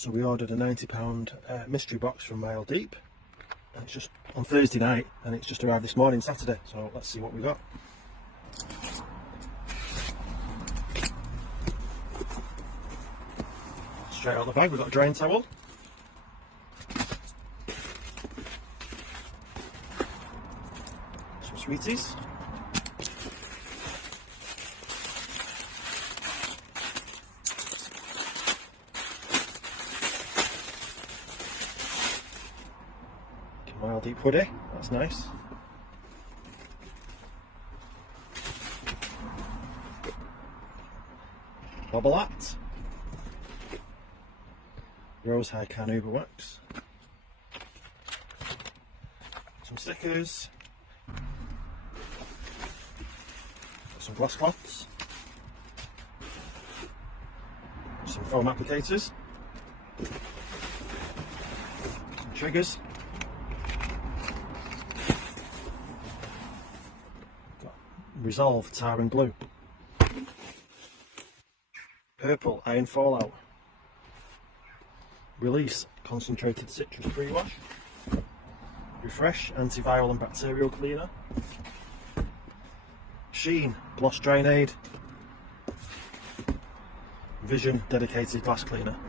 So we ordered a £90 mystery box from Mile Deep, and it's just on Thursday night, and it's just arrived this morning, Saturday. So let's see what we got. Straight out of the bag, we've got a drain towel, some sweeties, Mile Deep hoodie, that's nice. Bobble hat, Rose High Carnauba wax, some stickers, some glass cloths, some foam applicators, some triggers, got Resolve Tar and Glue, Purple Iron Fallout, Release Concentrated Citrus Pre-Wash, Refresh Antiviral and Bacterial Cleaner, Sheen Gloss Drain Aid, Vision Dedicated Glass Cleaner.